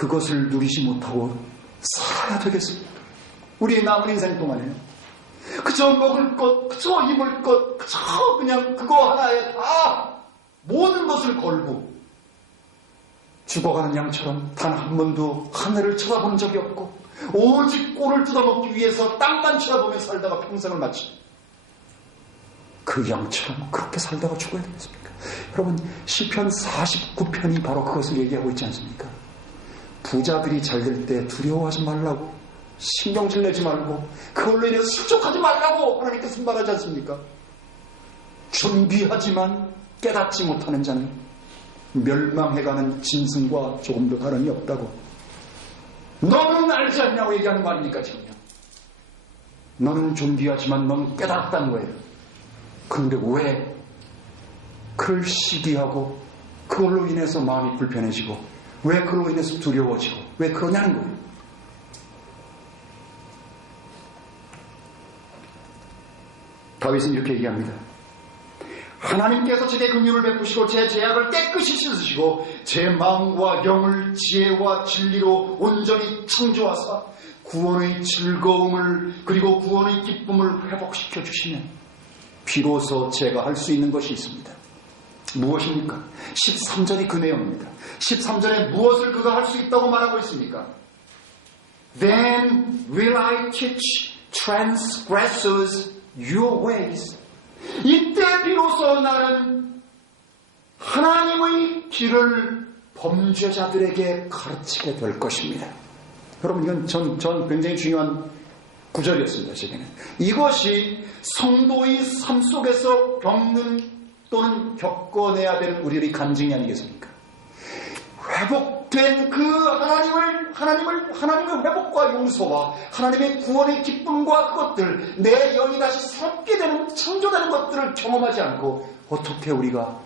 그것을 누리지 못하고 살아야 되겠습니까? 우리의 남은 인생 동안에 그저 먹을 것, 그저 입을 것, 그저 그냥 그거 하나에 다 모든 것을 걸고 죽어가는 양처럼 단 한 번도 하늘을 쳐다본 적이 없고 오직 꼴을 뜯어먹기 위해서 땅만 쳐다보며 살다가 평생을 마친 그 양처럼 그렇게 살다가 죽어야 되겠습니까? 여러분, 시편 49편이 바로 그것을 얘기하고 있지 않습니까? 부자들이 잘 될 때 두려워하지 말라고, 신경질 내지 말고, 그걸로 인해서 실족하지 말라고 하나님께서 말하지 않습니까? 준비하지만 깨닫지 못하는 자는 멸망해가는 짐승과 조금도 다름이 없다고. 너는 알지 않냐고 얘기하는 거 아닙니까 지금요? 너는 준비하지만 너는 깨닫다는 거예요. 그런데 왜 그를 시기하고 그걸로 인해서 마음이 불편해지고 왜 그걸로 인해서 두려워지고 왜 그러냐는 거예요. 다윗은 이렇게 얘기합니다. 하나님께서 제게 긍휼을 베푸시고 제 죄악을 깨끗이 씻으시고 제 마음과 영을 지혜와 진리로 온전히 창조하사 구원의 즐거움을 그리고 구원의 기쁨을 회복시켜 주시면 비로소 제가 할 수 있는 것이 있습니다. 무엇입니까? 13절이 그 내용입니다. 13절에 무엇을 그가 할 수 있다고 말하고 있습니까? Then will I teach transgressors your ways. 이때 비로소 나는 하나님의 길을 범죄자들에게 가르치게 될 것입니다. 여러분, 이건 전 굉장히 중요한 구절이었습니다. 제게는 이것이 성도의 삶 속에서 겪는 또는 겪어내야 되는 우리의 간증이 아니겠습니까? 회복된 그 하나님의 회복과 용서와 하나님의 구원의 기쁨과 그것들, 내 영이 다시 새롭게 되는, 창조되는 것들을 경험하지 않고 어떻게 우리가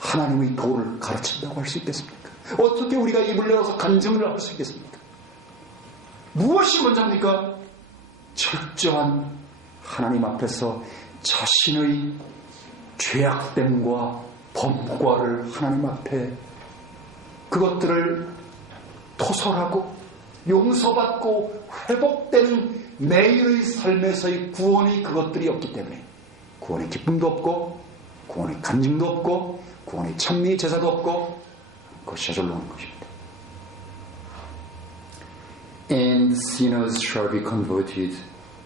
하나님의 도를 가르친다고 할 수 있겠습니까? 어떻게 우리가 입을 열어서 간증을 할 수 있겠습니까? 무엇이 먼저입니까? 철저한 하나님 앞에서 자신의 죄악됨과 범과를 하나님 앞에 그것들을 토설하고 용서받고 회복되는 매일의 삶에서의 구원이 그것들이 없기 때문에 구원의 기쁨도 없고 구원의 간증도 없고 구원의 찬미의 제사도 없고 그것이 저절로 오는 것입니다. And sinners shall be converted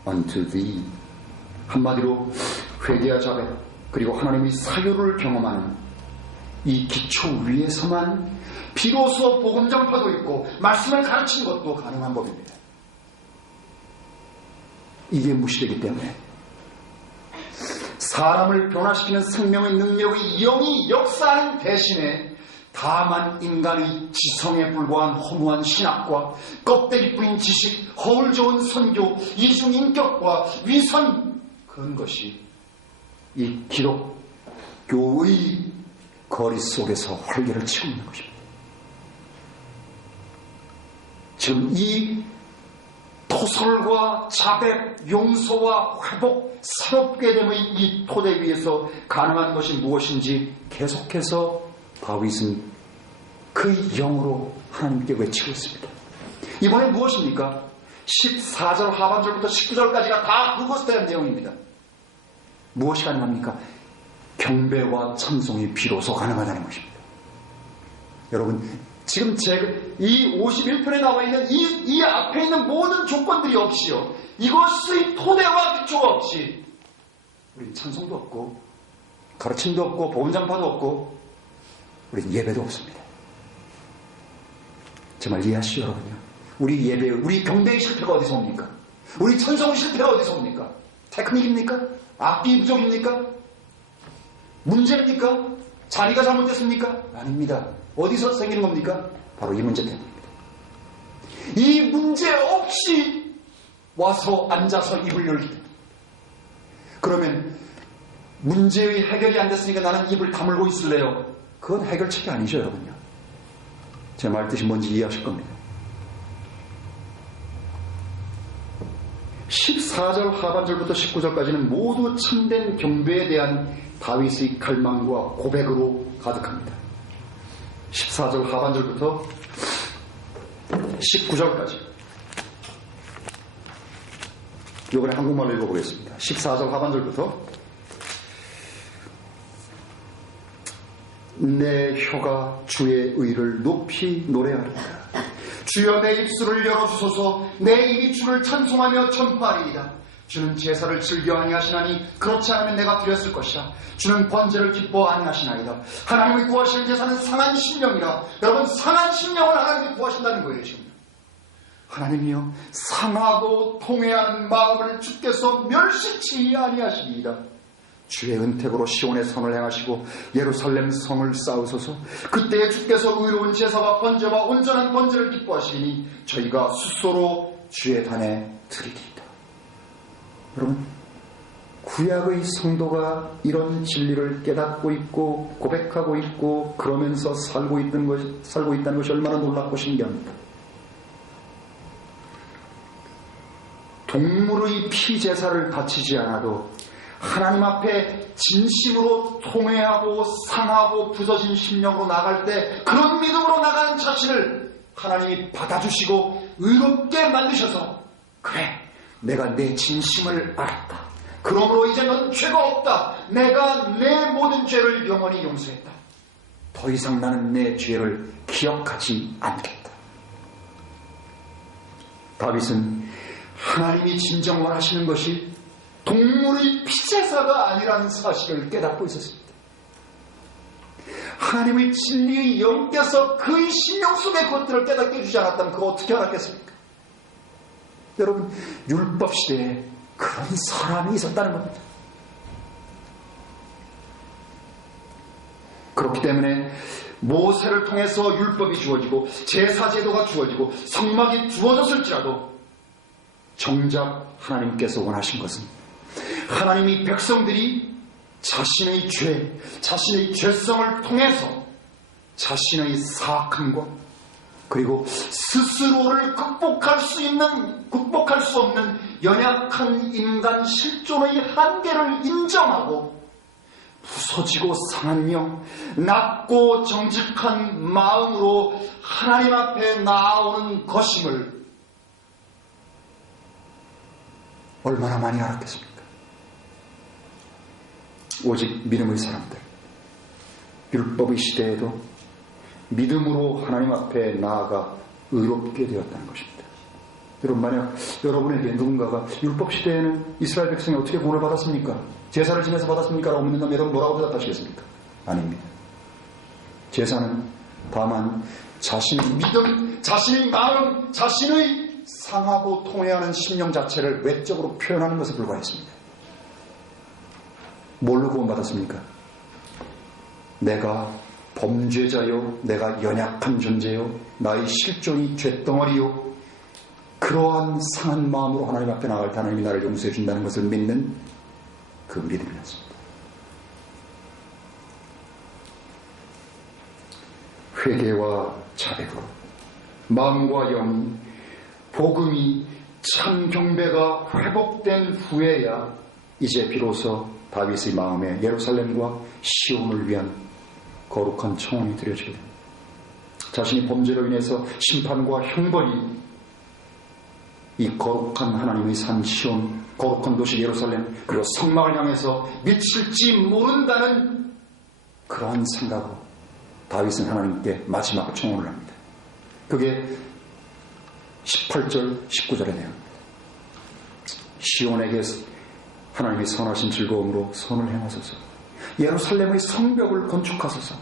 unto thee. 한마디로 회개와 자백 그리고 하나님의 사유를 경험하는 이 기초 위에서만 비로소 복음 전파도 있고 말씀을 가르치는 것도 가능한 법입니다. 이게 무시되기 때문에 사람을 변화시키는 생명의 능력의 영이 역사하는 대신에 다만 인간의 지성에 불과한 허무한 신학과 껍데기뿐인 지식, 허울 좋은 선교, 이중인격과 위선, 그런 것이 이 기독교의 거리 속에서 활개를 치고 있는 것입니다. 지금 이 토설과 자백, 용서와 회복, 새롭게 됨의 이 토대 위에서 가능한 것이 무엇인지 계속해서 다윗은 그 영으로 하나님께 외치고 있습니다. 이번에 무엇입니까? 14절 하반절부터 19절까지가 다 그것에 대한 내용입니다. 무엇이 가능합니까? 경배와 찬송이 비로소 가능하다는 것입니다. 여러분, 지금 이 51편에 나와 있는 이 앞에 있는 모든 조건들이 없이요, 이것의 토대와 기초가 없이 우리 찬송도 없고 가르침도 없고 복음전파도 없고 우리 예배도 없습니다. 정말 이해하시죠, 여러분요? 우리 예배, 우리 경배의 실패가 어디서 옵니까? 우리 찬송의 실패가 어디서 옵니까? 테크닉입니까? 악기 부족입니까? 문제입니까? 자리가 잘못됐습니까? 아닙니다. 어디서 생기는 겁니까? 바로 이 문제 때문입니다. 이 문제 없이 와서 앉아서 입을 열기 때문입니다. 그러면 문제의 해결이 안 됐으니까 나는 입을 다물고 있을래요? 그건 해결책이 아니죠, 여러분요. 제 말 뜻이 뭔지 이해하실 겁니다. 14절 하반절부터 19절까지는 모두 참된 경배에 대한 다윗의 갈망과 고백으로 가득합니다. 14절 하반절부터 19절까지. 이번에 한국말로 읽어보겠습니다. 14절 하반절부터. 내 혀가 주의 의를 높이 노래하리이다. 주여 내 입술을 열어주소서. 내 입이 주를 찬송하며 전파하리이다. 주는 제사를 즐겨 아니하시나니 그렇지 않으면 내가 드렸을 것이라. 주는 번제를 기뻐 아니하시나이다. 하나님이 구하시는 제사는 상한 심령이라. 여러분, 상한 심령을 하나님이 구하신다는 거예요. 지금 하나님이여, 상하고 통회하는 마음을 주께서 멸시치 아니하시리이다. 주의 은택으로 시온의 선을 행하시고 예루살렘 성을 쌓으소서. 그때에 주께서 의로운 제사와 번제와 온전한 번제를 기뻐하시리니 저희가 스스로 주의 단에 드리리이다. 여러분, 구약의 성도가 이런 진리를 깨닫고 있고 고백하고 있고 그러면서 살고 있다는 것이 얼마나 놀랍고 신기합니다. 동물의 피제사를 바치지 않아도 하나님 앞에 진심으로 통회하고 상하고 부서진 심령으로 나갈 때 그런 믿음으로 나가는 자신을 하나님이 받아주시고 의롭게 만드셔서, 그래, 내가 내 진심을 알았다. 그러므로 이제 넌 죄가 없다. 내가 내 모든 죄를 영원히 용서했다. 더 이상 나는 내 죄를 기억하지 않겠다. 다윗은 하나님이 진정 원하시는 것이 동물의 피제사가 아니라는 사실을 깨닫고 있었습니다. 하나님의 진리의 영께서 그의 심령 속에 그것들을 깨닫게 해주지 않았다면 그거 어떻게 알았겠습니까? 여러분, 율법 시대에 그런 사람이 있었다는 겁니다. 그렇기 때문에 모세를 통해서 율법이 주어지고 제사제도가 주어지고 성막이 주어졌을지라도 정작 하나님께서 원하신 것은 하나님이 백성들이 자신의 죄, 자신의 죄성을 통해서 자신의 사악함과 그리고 스스로를 극복할 수 없는 연약한 인간 실존의 한계를 인정하고 부서지고 상한 영, 낮고 정직한 마음으로 하나님 앞에 나아오는 것임을 얼마나 많이 알았겠습니까? 오직 믿음의 사람들, 율법의 시대에도 믿음으로 하나님 앞에 나아가 의롭게 되었다는 것입니다. 여러분, 만약 여러분에게 누군가가 율법 시대에는 이스라엘 백성이 어떻게 구원을 받았습니까? 제사를 지내서 받았습니까? 라고 묻는다면 여러분 뭐라고 대답하시겠습니까? 아닙니다. 제사는 다만 자신의 믿음, 자신의 마음, 자신의 상하고 통회하는 심령 자체를 외적으로 표현하는 것에 불과했습니다. 뭘로 구원받았습니까? 내가 범죄자요, 내가 연약한 존재요, 나의 실존이 쇳덩어리요, 그러한 상한 마음으로 하나님 앞에 나갈 때 하나님이 나를 용서해 준다는 것을 믿는 그 믿음이었습니다. 회개와 자백으로 마음과 영이, 복음이, 참 경배가 회복된 후에야 이제 비로소 다윗의 마음에 예루살렘과 시온을 위한 거룩한 청원이 드려지게 됩니다. 자신이 범죄로 인해서 심판과 형벌이 이 거룩한 하나님의 산 시온, 거룩한 도시 예루살렘, 그리고 성막을 향해서 미칠지 모른다는 그러한 생각으로 다윗은 하나님께 마지막 청원을 합니다. 그게 18절, 19절의 내용입니다. 시온에게 하나님이 선하신 즐거움으로 선을 행하소서. 예루살렘의 성벽을 건축하소서.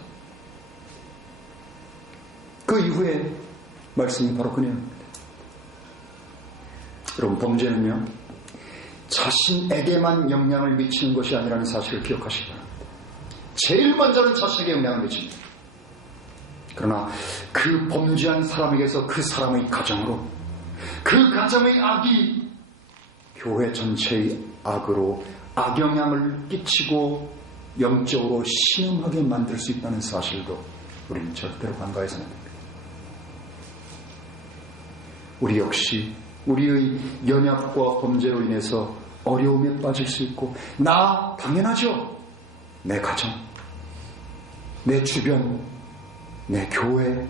그 이후에 말씀이 바로 그 내용입니다. 여러분, 범죄는요, 자신에게만 영향을 미치는 것이 아니라는 사실을 기억하시기 바랍니다. 제일 먼저는 자신에게 영향을 미칩니다. 그러나 그 범죄한 사람에게서 그 사람의 가정으로, 그 가정의 악이 교회 전체의 악으로 악영향을 끼치고 영적으로 신음하게 만들 수 있다는 사실도 우리는 절대로 간과해서는 안 됩니다. 우리 역시 우리의 연약과 범죄로 인해서 어려움에 빠질 수 있고, 당연하죠. 내 가정, 내 주변, 내 교회,